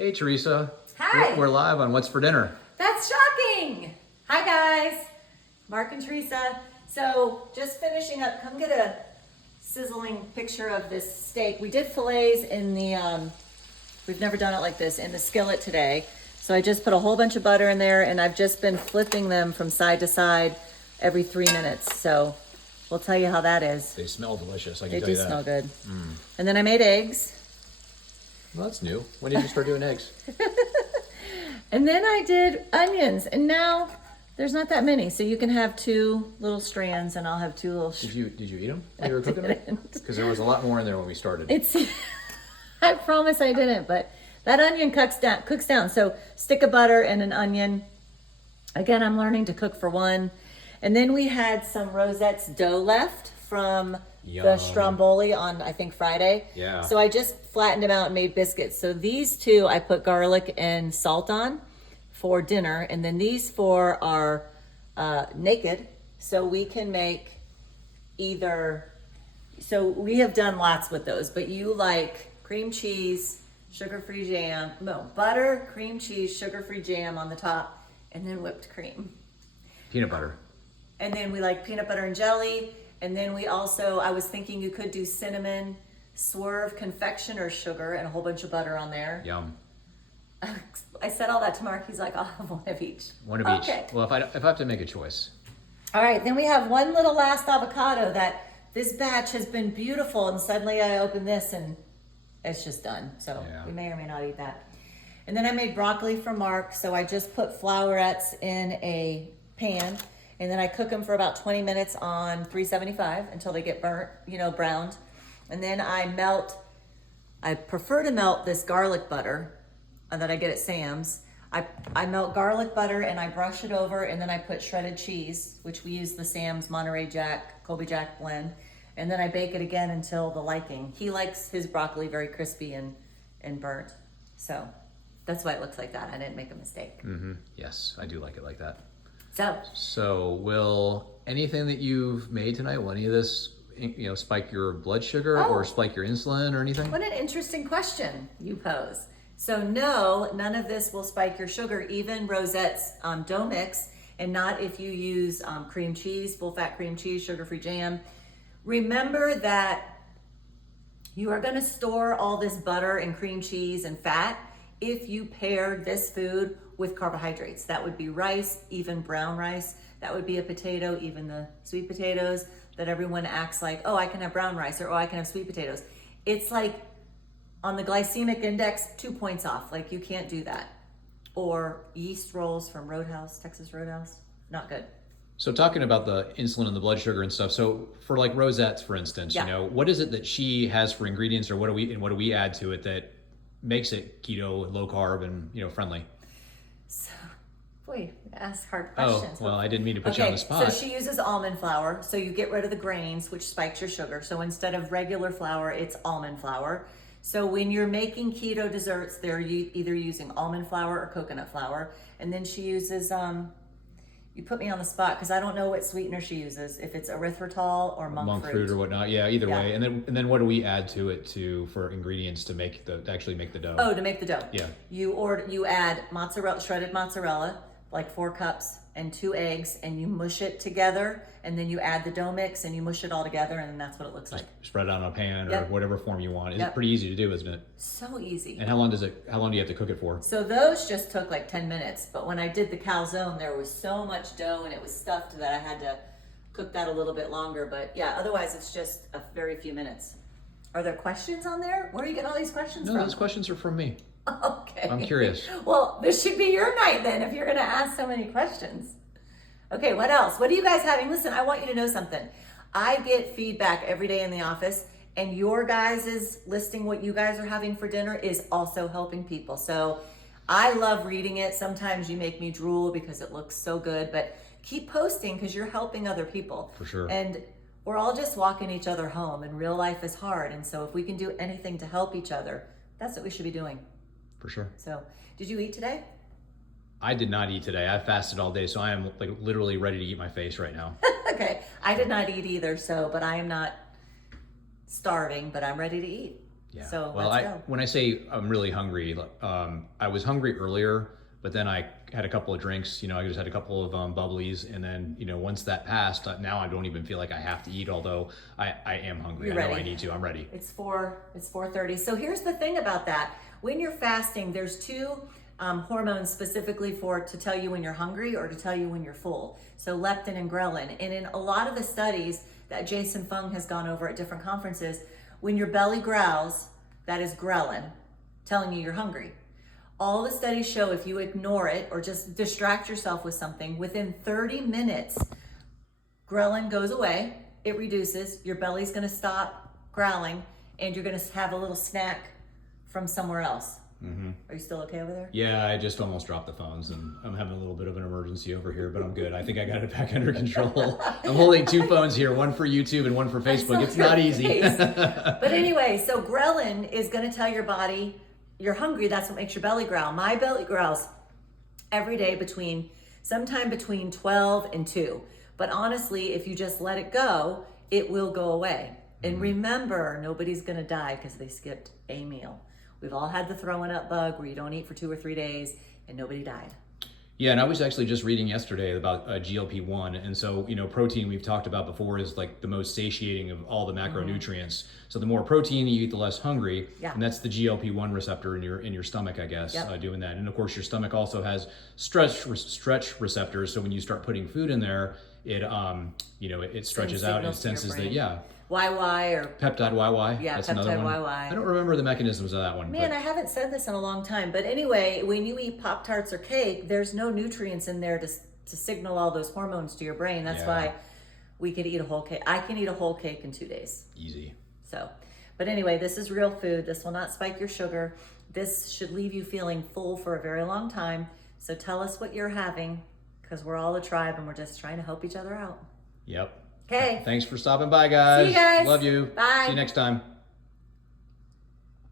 Hey, Teresa. Hi. We're live on What's for Dinner. That's shocking. Hi guys, Mark and Teresa. So just finishing up, come get a sizzling picture of this steak. We did fillets in the, we've never done it like this, in the skillet today. So I just put a whole bunch of butter in there and I've just been flipping them from side to side every 3 minutes. So we'll tell you how that is. They smell delicious, I can They tell do you that. smell good. And then I made eggs. Well, that's new. When did you start doing eggs? And then I did onions, and now there's not that many, so you can have 2 little strands, and I'll have 2 little. Did you eat them when you were cooking them? Because there was a lot more in there when we started. It's. I promise I didn't, but that onion cooks down. So stick of butter and an onion. Again, I'm learning to cook for one, and then we had some rosettes dough left from Yum. the stromboli on I think Friday. Yeah. So I just flattened them out and made biscuits. So these 2 I put garlic and salt on for dinner, and then these 4 are naked, so we can make either. So we have done lots with those, but you like cream cheese, sugar-free jam, no, butter, cream cheese, sugar-free jam on the top, and then whipped cream. Peanut butter. And then we like peanut butter and jelly. And then we also, I was thinking you could do cinnamon, swerve, confectioner's sugar, and a whole bunch of butter on there. Yum. I said all that to Mark. He's like, I'll have one of each. One of Okay. each. Well, if I have to make a choice. All right, then we have one little last avocado that this batch has been beautiful, and suddenly I open this and it's just done. So Yeah. we may or may not eat that. And then I made broccoli for Mark, so I just put flowerets in a pan, and then I cook them for about 20 minutes on 375 until they get burnt, browned. And then I prefer to melt this garlic butter that I get at Sam's. I melt garlic butter and I brush it over, and then I put shredded cheese, which we use the Sam's Monterey Jack, Colby Jack blend. And then I bake it again until the liking. He likes his broccoli very crispy and burnt. So that's why it looks like that. I didn't make a mistake. Mm-hmm. Yes, I do like it like that. So will anything that you've made tonight, will any of this, spike your blood sugar or spike your insulin or anything? What an interesting question you pose. So no, none of this will spike your sugar, even Rosette's dough mix, and not if you use cream cheese, full-fat cream cheese, sugar-free jam. Remember that you are gonna store all this butter and cream cheese and fat if you pair this food with carbohydrates. That would be rice, even brown rice. That would be a potato, even the sweet potatoes that everyone acts like, oh, I can have brown rice, or oh, I can have sweet potatoes. It's like on the glycemic index, 2 points off. Like you can't do that. Or yeast rolls from Roadhouse, Texas Roadhouse, not good. So talking about the insulin and the blood sugar and stuff, so for like Rosette's, for instance, Yeah. what is it that she has for ingredients, or what do we add to it that makes it keto, low carb, and friendly? So, boy, ask hard questions. Oh, well, I didn't mean to put you on the spot. So she uses almond flour. So you get rid of the grains, which spikes your sugar. So instead of regular flour, it's almond flour. So when you're making keto desserts, they're either using almond flour or coconut flour. And then she uses, you put me on the spot because I don't know what sweetener she uses, if it's erythritol or monk fruit or whatnot. Yeah, either Yeah. way. And then what do we add to it for ingredients to actually make the dough? Oh, to make the dough. Yeah. You add shredded mozzarella, like 4 cups, and 2 eggs, and you mush it together, and then you add the dough mix and you mush it all together, and that's what it looks like. Spread it on a pan or Yep. whatever form you want. It's Yep. pretty easy to do, isn't it? So easy. And how long do you have to cook it for? So those just took like 10 minutes, but when I did the calzone, there was so much dough and it was stuffed that I had to cook that a little bit longer. But yeah, otherwise it's just a very few minutes. Are there questions on there? Where are you getting all these questions No, from? those questions are from me. Okay. I'm curious. Well, this should be your night then if you're going to ask so many questions. Okay, what else? What are you guys having? Listen, I want you to know something. I get feedback every day in the office, and your guys' listing what you guys are having for dinner is also helping people. So I love reading it. Sometimes you make me drool because it looks so good, but keep posting because you're helping other people. For sure. And we're all just walking each other home, and real life is hard. And so if we can do anything to help each other, that's what we should be doing. For sure. So did you eat today? I did not eat today. I fasted all day, so I am like literally ready to eat my face right now. Okay, I did not eat either, but I am not starving, but I'm ready to eat. Yeah. So well, let's go. when I say I'm really hungry, I was hungry earlier, but then I had a couple of drinks. I just had a couple of bubblies, and then once that passed, now I don't even feel like I have to eat. Although I am hungry. You're I know ready. I need to. I'm ready. It's 4:30. So here's the thing about that. When you're fasting, there's two hormones specifically to tell you when you're hungry or to tell you when you're full. So leptin and ghrelin. And in a lot of the studies that Jason Fung has gone over at different conferences, when your belly growls, that is ghrelin telling you you're hungry. All the studies show if you ignore it or just distract yourself with something, within 30 minutes, ghrelin goes away, it reduces, your belly's gonna stop growling, and you're gonna have a little snack from somewhere else. Mm-hmm. Are you still okay over there? Yeah, I just almost dropped the phones, and I'm having a little bit of an emergency over here, but I'm good. I think I got it back under control. I'm holding two phones here, one for YouTube and one for Facebook. It's not easy. But anyway, so ghrelin is going to tell your body you're hungry. That's what makes your belly growl. My belly growls every day sometime between 12 and 2. But honestly, if you just let it go, it will go away. And remember, nobody's going to die because they skipped a meal. We've all had the throwing up bug where you don't eat for 2 or 3 days and nobody died. Yeah, and I was actually just reading yesterday about GLP-1, and so protein we've talked about before is like the most satiating of all the macronutrients. So the more protein you eat, the less hungry, and that's the GLP-1 receptor in your stomach, I guess, doing that. And of course, your stomach also has stretch receptors. So when you start putting food in there, it stretches out and senses that YY or peptide YY. Yeah, that's peptide another one. YY. I don't remember the mechanisms of that one. Man, I haven't said this in a long time. But anyway, when you eat Pop-Tarts or cake, there's no nutrients in there to signal all those hormones to your brain. That's why we could eat a whole cake. I can eat a whole cake in 2 days. Easy. So, but anyway, this is real food. This will not spike your sugar. This should leave you feeling full for a very long time. So tell us what you're having, because we're all a tribe and we're just trying to help each other out. Yep. Okay. Thanks for stopping by, guys. See you guys. Love you. Bye. See you next time.